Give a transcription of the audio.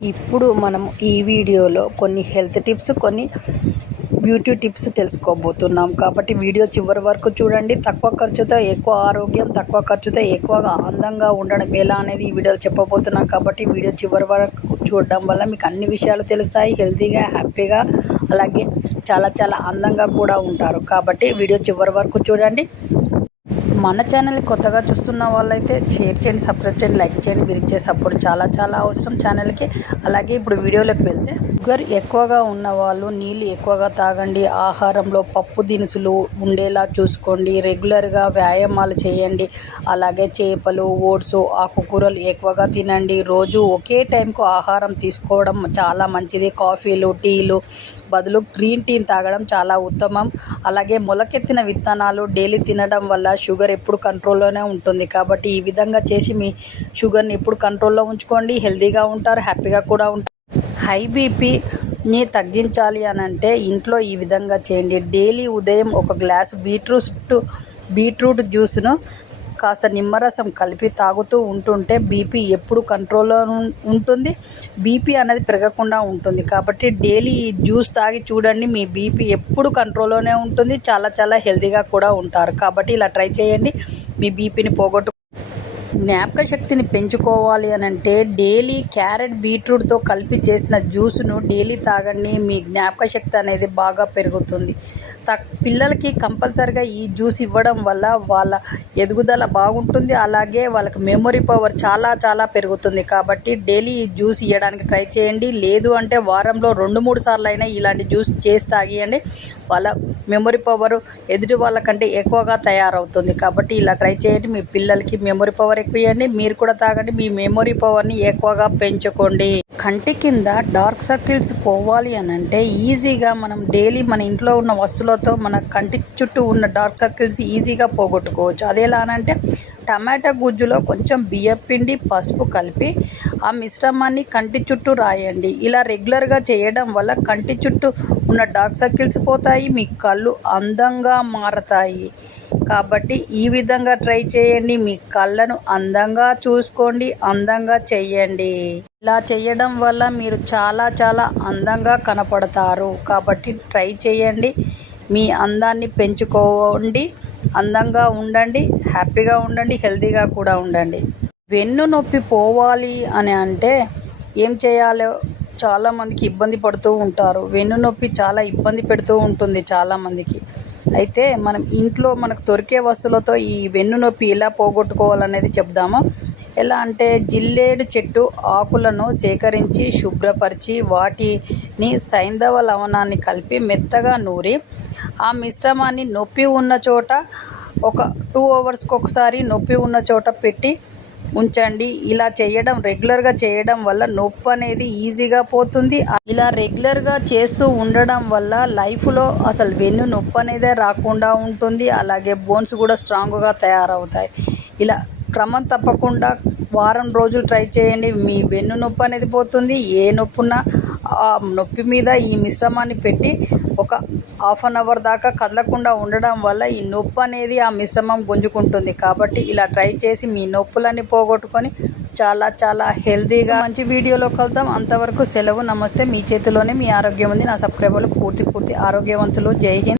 ఇప్పుడు మనం ఈ వీడియోలో కొన్ని హెల్త్ టిప్స్, కొన్ని బ్యూటీ టిప్స్ తెలుసుకోబోతున్నాం. కాబట్టి వీడియో చివరి వరకు చూడండి. తక్కువ ఖర్చుతో ఎక్కువ ఆరోగ్యం, తక్కువ ఖర్చుతో ఎక్కువగా అందంగా ఉండడం ఎలా అనేది ఈ వీడియోలో చెప్పబోతున్నాం. కాబట్టి వీడియో చివరి వరకు చూడడం వల్ల మీకు అన్ని విషయాలు తెలుస్తాయి. హెల్తీగా, హ్యాపీగా, అలాగే చాలా చాలా అందంగా కూడా ఉంటారు. కాబట్టి వీడియో చివరి వరకు చూడండి. మన ఛానల్ని కొత్తగా చూస్తున్న వాళ్ళైతే షేర్ చేయండి, సబ్స్క్రైబ్ చేయండి, లైక్ చేయండి. మీరు ఇచ్చే సపోర్ట్ చాలా చాలా అవసరం ఛానల్కి. అలాగే ఇప్పుడు వీడియోలోకి వెళ్తే, షుగర్ ఎక్కువగా ఉన్న వాళ్ళు నీళ్ళు ఎక్కువగా తాగండి. ఆహారంలో పప్పు దినుసులు ఉండేలా చూసుకోండి. రెగ్యులర్గా వ్యాయామాలు చేయండి. అలాగే చేపలు, ఓట్స్, ఆకుకూరలు ఎక్కువగా తినండి. రోజు ఒకే టైంకు ఆహారం తీసుకోవడం చాలా మంచిది. కాఫీలు, టీలు బదులు గ్రీన్ టీని తాగడం చాలా ఉత్తమం. అలాగే మొలకెత్తిన విత్తనాలు డైలీ తినడం వల్ల షుగర్ ఎప్పుడు కంట్రోల్లోనే ఉంటుంది. కాబట్టి ఈ విధంగా చేసి మీ షుగర్ని ఎప్పుడు కంట్రోల్లో ఉంచుకోండి. హెల్తీగా ఉంటారు, హ్యాపీగా కూడా ఉంటారు. హై బీపీని తగ్గించాలి అని అంటే ఇంట్లో ఈ విధంగా చేయండి. డైలీ ఉదయం ఒక గ్లాసు బీట్రూట్ జ్యూస్ను కాస్త నిమ్మరసం కలిపి తాగుతూ ఉంటుంటే బీపీ ఎప్పుడు కంట్రోల్లో ఉంటుంది. బీపీ అనేది పెరగకుండా ఉంటుంది. కాబట్టి డైలీ ఈ జ్యూస్ తాగి చూడండి. మీ బీపీ ఎప్పుడు కంట్రోల్లోనే ఉంటుంది. చాలా చాలా హెల్తీగా కూడా ఉంటారు. కాబట్టి ఇలా ట్రై చేయండి. మీ బీపీని జ్ఞాపక శక్తిని పెంచుకోవాలి అని అంటే డైలీ క్యారెట్, బీట్రూట్తో కలిపి చేసిన జ్యూస్ను డైలీ తాగండి. మీ జ్ఞాపక శక్తి అనేది బాగా పెరుగుతుంది. పిల్లలకి కంపల్సరిగా ఈ జ్యూస్ ఇవ్వడం వల్ల వాళ్ళ ఎదుగుదల బాగుంటుంది. అలాగే వాళ్ళకి మెమొరీ పవర్ చాలా చాలా పెరుగుతుంది. కాబట్టి డైలీ ఈ జ్యూస్ ఇవ్వడానికి ట్రై చేయండి. లేదు అంటే వారంలో 2-3 సార్లు అయినా ఇలాంటి జ్యూస్ చేసి తాగియండి. వాళ్ళ మెమొరీ పవర్ ఎదుటి వాళ్ళకంటే ఎక్కువగా తయారవుతుంది. కాబట్టి ఇలా ట్రై చేయండి. మీ పిల్లలకి మెమొరీ పవర్ ఎక్కువ ఇవ్వండి. మీరు కూడా తాగండి. మీ మెమొరీ పవర్ని ఎక్కువగా పెంచుకోండి. కంటి కింద డార్క్ సర్కిల్స్ పోవాలి అని అంటే ఈజీగా మనం డైలీ మన ఇంట్లో ఉన్న వస్తువులతో మన కంటి చుట్టూ ఉన్న డార్క్ సర్కిల్స్ ఈజీగా పోగొట్టుకోవచ్చు. అదేలా అనంటే టమాటా గుజ్జులో కొంచెం బియ్యపిండి, పసుపు కలిపి ఆ మిశ్రమాన్ని కంటి చుట్టూ రాయండి. ఇలా రెగ్యులర్గా చేయడం వల్ల కంటి చుట్టూ ఉన్న డార్క్ సర్కిల్స్ పోతాయి. మీ కళ్ళు అందంగా మారతాయి. కాబట్టి ఈ విధంగా ట్రై చేయండి. మీ కళ్ళను అందంగా చూసుకోండి, అందంగా చెయ్యండి. ఇలా చేయడం వల్ల మీరు చాలా చాలా అందంగా కనపడతారు. కాబట్టి ట్రై చేయండి. మీ అందాన్ని పెంచుకోండి, అందంగా ఉండండి, హ్యాపీగా ఉండండి, హెల్తీగా కూడా ఉండండి. వెన్ను నొప్పి పోవాలి అని అంటే ఏం చేయాలో చాలామందికి ఇబ్బంది పడుతూ ఉంటారు. వెన్ను నొప్పి చాలా ఇబ్బంది పెడుతూ ఉంటుంది చాలామందికి. అయితే మనం ఇంట్లో మనకు దొరికే వస్తువులతో ఈ వెన్ను నొప్పి ఎలా పోగొట్టుకోవాలనేది చెప్దాము. ఎలా అంటే జిల్లేడు చెట్టు ఆకులను సేకరించి శుభ్రపరిచి వాటిని సైంధవ లవణాన్ని కలిపి మెత్తగా నూరి ఆ మిశ్రమాన్ని నొప్పి ఉన్న చోట ఒక 2 అవర్స్కి ఒకసారి నొప్పి ఉన్న చోట పెట్టి ఉంచండి. ఇలా రెగ్యులర్గా చేయడం వల్ల నొప్పి అనేది ఈజీగా పోతుంది. ఇలా రెగ్యులర్గా చేస్తూ ఉండడం వల్ల లైఫ్లో అసలు వెన్ను నొప్పి అనేదే రాకుండా ఉంటుంది. అలాగే బోన్స్ కూడా స్ట్రాంగ్గా తయారవుతాయి. ఇలా క్రమం తప్పకుండా వారం రోజులు ట్రై చేయండి. మీ వెన్ను నొప్పి అనేది పోతుంది. ఏ నొప్పి ఉన్నా ఆ నొప్పి మీద ఈ మిశ్రమాన్ని పెట్టి ఒక 1/2 అవర్ దాకా కదలకుండా ఉండడం వల్ల ఈ నొప్పి అనేది ఆ మిశ్రమం గుంజుకుంటుంది. కాబట్టి ఇలా ట్రై చేసి మీ నొప్పులన్నీ పోగొట్టుకొని చాలా చాలా హెల్తీగా మంచి వీడియోలో కలుద్దాం. అంతవరకు సెలవు. నమస్తే. మీ చేతిలోనే మీ ఆరోగ్యం ఉంది. నా సబ్స్క్రైబర్లు పూర్తి ఆరోగ్యవంతులు. జై హింద్.